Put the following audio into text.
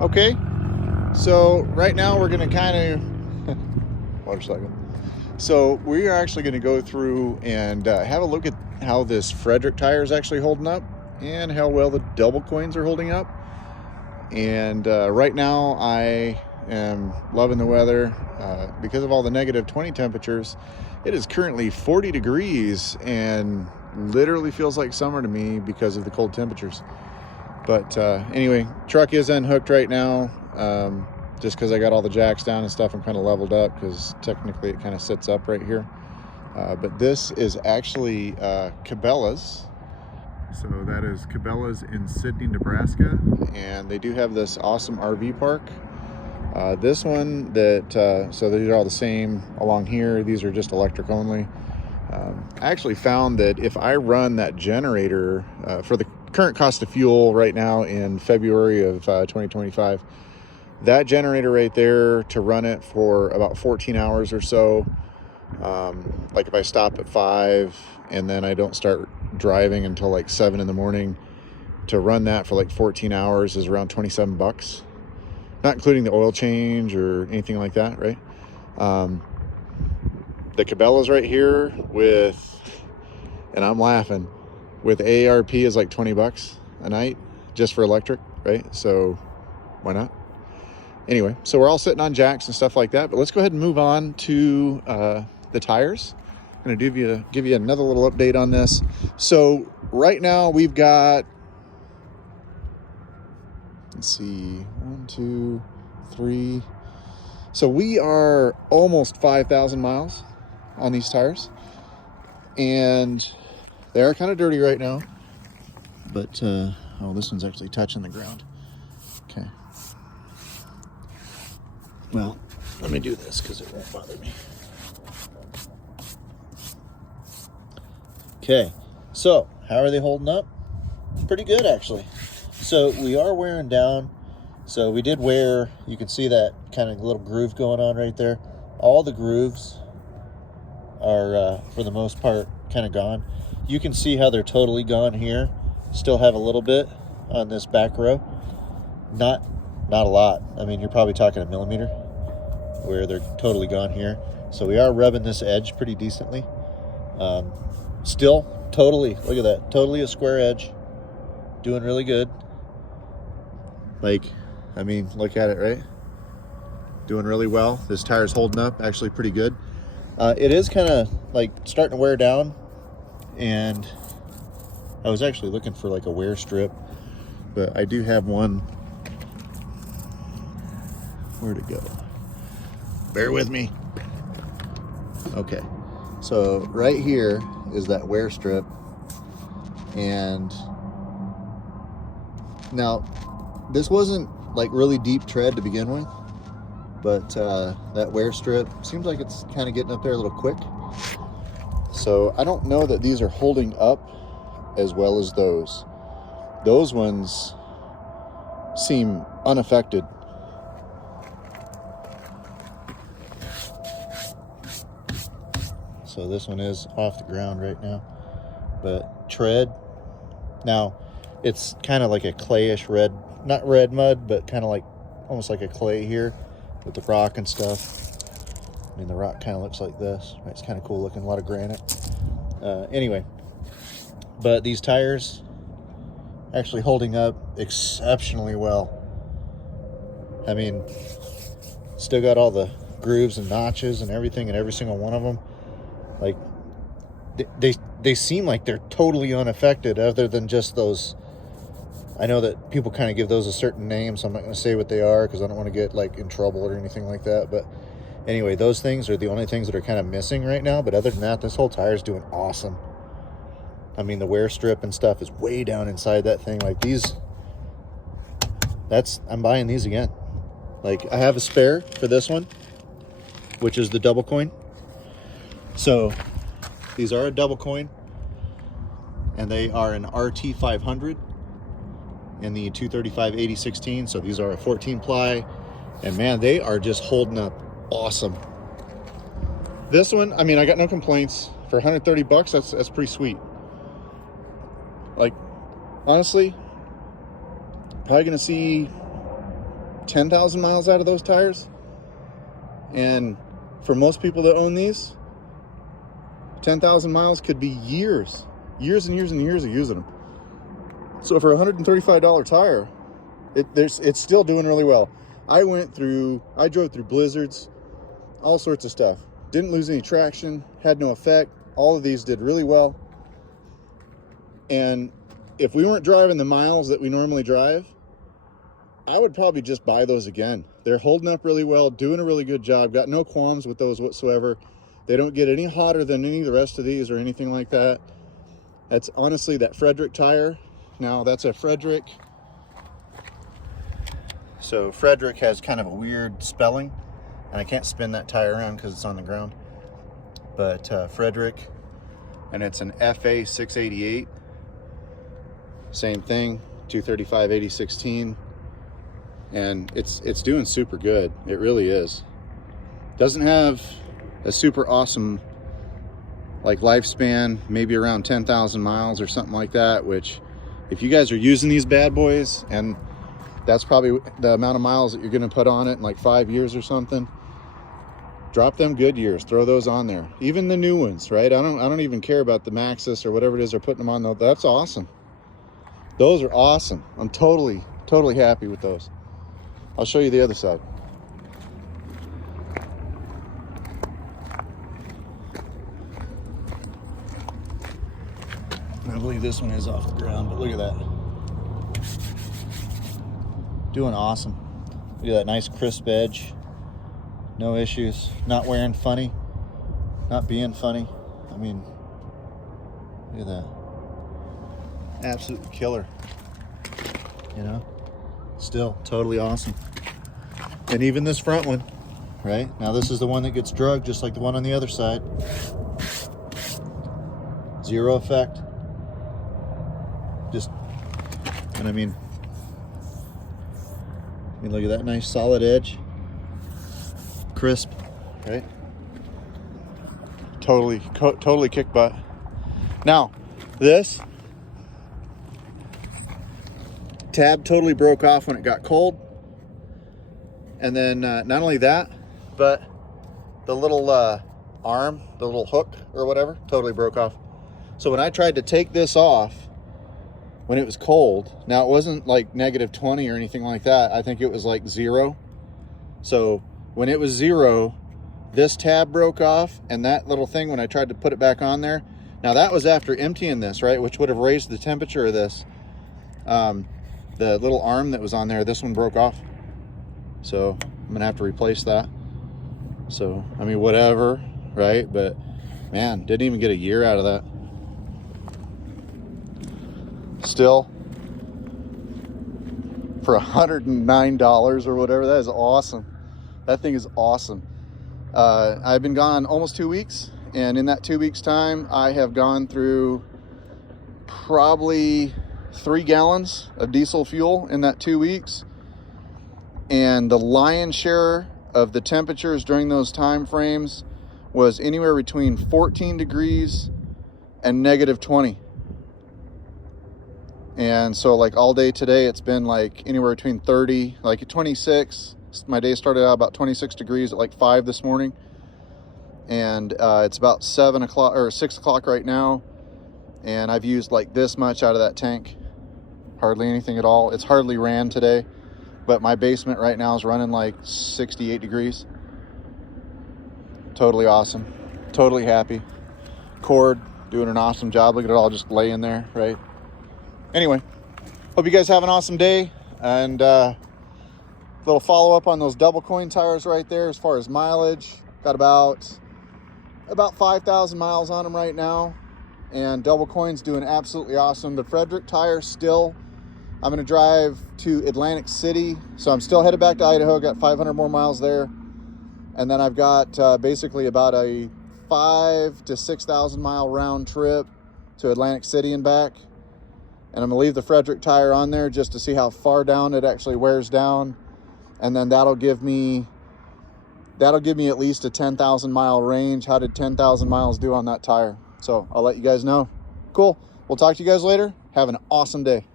Okay, so right now we're going to kind of motorcycle. So we are actually going to go through and have a look at how this Frederick tire is actually holding up and how well the double coins are holding up. And right now I am loving the weather because of all the negative 20 temperatures. It is currently 40 degrees and literally feels like summer to me because of the cold temperatures. But anyway, truck is unhooked right now, just because I got all the jacks down and stuff and kind of leveled up, because technically it kind of sits up right here. But this is actually Cabela's. So that is Cabela's in Sidney, Nebraska. And they do have this awesome RV park. This one so these are all the same along here. These are just electric only. I actually found that if I run that generator for the current cost of fuel right now in February of 2025, that generator right there, to run it for about 14 hours or so, like if I stop at 5 and then I don't start driving until like 7 in the morning, to run that for like 14 hours is around $27, not including the oil change or anything like that, right? The Cabela's right here and I'm laughing, with AARP is like $20 a night just for electric, right? So why not? Anyway, so we're all sitting on jacks and stuff like that, but let's go ahead and move on to the tires. I'm going to give you another little update on this. So right now we've got, let's see, 1, 2, 3. So we are almost 5,000 miles on these tires, and they are kind of dirty right now, but oh, this one's actually touching the ground. Okay, well, let me do this because it won't bother me. Okay, so how are they holding up? Pretty good, actually. So we are wearing down. So we did wear, you can see that kind of little groove going on right there. All the grooves are, for the most part, kind of gone. You can see how they're totally gone here. Still have a little bit on this back row. Not a lot. I mean, you're probably talking a millimeter where they're totally gone here. So we are rubbing this edge pretty decently. Still totally, look at that, totally a square edge. Doing really good. Like, I mean, look at it, right? Doing really well. This tire's holding up actually pretty good. It is kind of like starting to wear down, and I was actually looking for like a wear strip, but I do have one. Where'd it go? Bear with me. Okay, so right here is that wear strip, and now this wasn't like really deep tread to begin with, but that wear strip seems like it's kind of getting up there a little quick. So I don't know that these are holding up as well as those. Those ones seem unaffected. So this one is off the ground right now, but tread, now it's kind of like a clayish red, not red mud, but kind of like almost like a clay here with the rock and stuff. I mean, the rock kind of looks like this, right? It's kind of cool looking, a lot of granite. Anyway, but these tires actually holding up exceptionally well. I mean, still got all the grooves and notches and everything in every single one of them. Like, they seem like they're totally unaffected, other than just those. I know that people kind of give those a certain name, so I'm not going to say what they are because I don't want to get like in trouble or anything like that. But anyway, those things are the only things that are kind of missing right now. But other than that, this whole tire is doing awesome. I mean, the wear strip and stuff is way down inside that thing. Like these, I'm buying these again. Like, I have a spare for this one, which is the double coin. So these are a double coin, and they are an RT 500 in the 235/80/16. So these are a 14 ply, and man, they are just holding up awesome. This one, I mean, I got no complaints. For $130, that's pretty sweet. Like, honestly, probably gonna see 10,000 miles out of those tires. And for most people that own these, 10,000 miles could be years and years and years of using them. So for a $135 tire, it's still doing really well. I drove through blizzards, all sorts of stuff. Didn't lose any traction, had no effect. All of these did really well. And if we weren't driving the miles that we normally drive, I would probably just buy those again. They're holding up really well, doing a really good job. Got no qualms with those whatsoever. They don't get any hotter than any of the rest of these or anything like that. That's honestly that Frederick tire. Now that's a Frederick. So Frederick has kind of a weird spelling, and I can't spin that tire around because it's on the ground. But Frederick, and it's an FA 688. Same thing, 235 8016. And it's doing super good. It really is. Doesn't have a super awesome like lifespan, maybe around 10,000 miles or something like that, which if you guys are using these bad boys, and that's probably the amount of miles that you're going to put on it in like 5 years or something, drop them good years, throw those on there. Even the new ones, right? I don't even care about the Maxxis or whatever it is they're putting them on though. That's awesome. Those are awesome. I'm totally happy with those. I'll show you the other side. I believe this one is off the ground, but look at that. Doing awesome. Look at that nice crisp edge. No issues. Not wearing funny. Not being funny. I mean, look at that. Absolute killer. You know? Still totally awesome. And even this front one, right? Now this is the one that gets drugged just like the one on the other side. Zero effect. And I mean, look at that nice solid edge. Crisp, right? Totally kick butt. Now, this tab totally broke off when it got cold. And then not only that, but the little arm, the little hook or whatever, totally broke off. So when I tried to take this off when it was cold, now it wasn't like -20 or anything like that. I think it was like 0. So when it was 0, this tab broke off, and that little thing, when I tried to put it back on there, now that was after emptying this, right? Which would have raised the temperature of this. The little arm that was on there, this one broke off. So I'm gonna have to replace that. So, I mean, whatever, right? But man, didn't even get a year out of that. Still, for $109 or whatever, that is awesome. That thing is awesome. I've been gone almost 2 weeks, and in that 2 weeks time, I have gone through probably 3 gallons of diesel fuel in that 2 weeks. And the lion's share of the temperatures during those time frames was anywhere between 14 degrees and -20. And so like all day today, it's been like anywhere between 30, like 26. My day started out about 26 degrees at like 5 this morning. And it's about 7 o'clock or 6 o'clock right now. And I've used like this much out of that tank. Hardly anything at all. It's hardly ran today. But my basement right now is running like 68 degrees. Totally awesome. Totally happy. Cord doing an awesome job. Look at it all just laying there, right? Anyway, hope you guys have an awesome day. And little follow up on those double coin tires right there as far as mileage. Got about 5,000 miles on them right now. And double coin's doing absolutely awesome. The Frederick tire still, I'm gonna drive to Atlantic City. So I'm still headed back to Idaho, got 500 more miles there. And then I've got basically about a 5,000 to 6,000 mile round trip to Atlantic City and back. And I'm gonna leave the Frederick tire on there just to see how far down it actually wears down. And then that'll give me at least a 10,000 mile range. How did 10,000 miles do on that tire? So I'll let you guys know. Cool. We'll talk to you guys later. Have an awesome day.